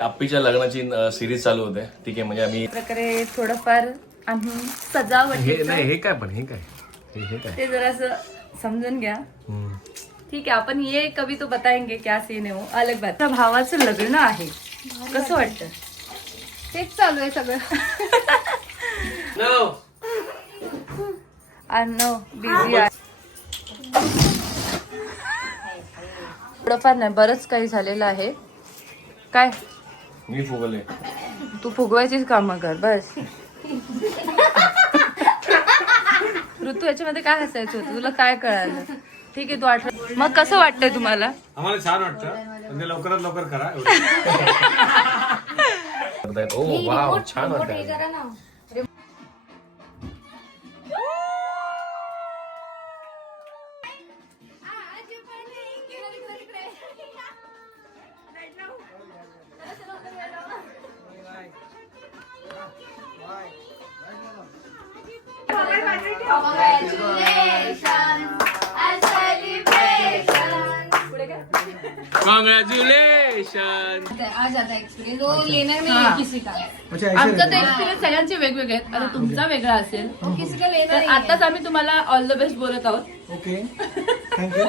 आप्पीच्या लग्नाची सिरीज चालू होते. ठीक आहे, म्हणजे आम्ही प्रकारे थोडंफार आम्ही सजावट हे नाही हे काय पण हे काय हे काय ते जरासं समजून घ्या. ठीक आहे, आपण ये कभी तो बताएंगे क्या सीन है वो अलग बात. भावाचं लग्न आहे, कसं वाटतं? तेच चालू आहे सगळं. अन्न बिझी आहे. थोडंफार नाही, बरंच काही झालेलं आहे. काय मी फुगले. तू फुगवायचीच कामं कर बस. ऋतू याच्यामध्ये काय हसायचं होतं, तुला काय कळालं? ठीक आहे, तू आठवण. मग कसं वाटतंय तुम्हाला? आम्हाला छान वाटतं, म्हणजे लवकरात लवकर करा. ओ वाव, छान वाटतं. कॉंग्रॅच्युलेशन. आज आता एक्सपिरियंस वो लेना नहीं है किसी का. आमचा तर एक्सपिरियन्स सगळ्यांचे वेगवेगळे आहेत. आता तुमचा वेगळा असेल, किसी का लेना तर नहीं आताच आम्ही तुम्हाला ऑल द बेस्ट बोलत आहोत. Okay thank you.